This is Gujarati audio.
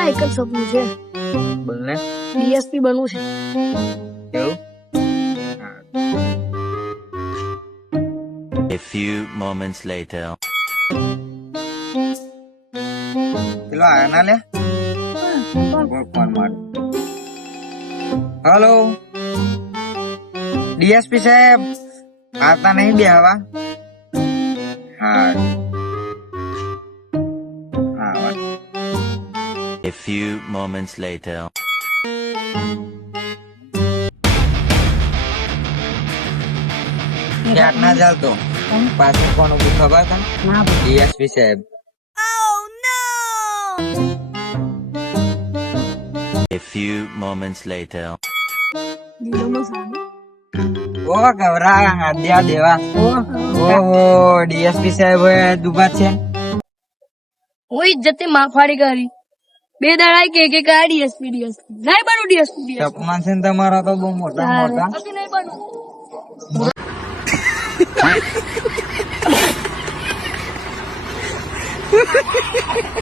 એક જ સપનું છે, બોલને ડીએસપી બનવું છે. કેવું? A few moments later. પેલો આયા ના લે ફોન માર. હેલો ડીએસપી સાહેબ, આવતા નહીં બે હવા? હા હા. A few moments later. ક્યાંક ના ચાલતો પાછું કોણ ઉભું ખબર તને? ના ડીએસપી સાહેબ. A few moments later. દિલોમાં સારું. ઓ ગવરા આદ્યા દેવા. ઓહો ડીએસપી સાહેબ દુબા છે. હું ઇજ્જતે માફાડી કરી 2 દાડા કે આ ડીએસપી નહીં બનવું ડીએસપી. સપના છે ને તમારા તો બહુ મોટા મોટા. નહીં બનવું.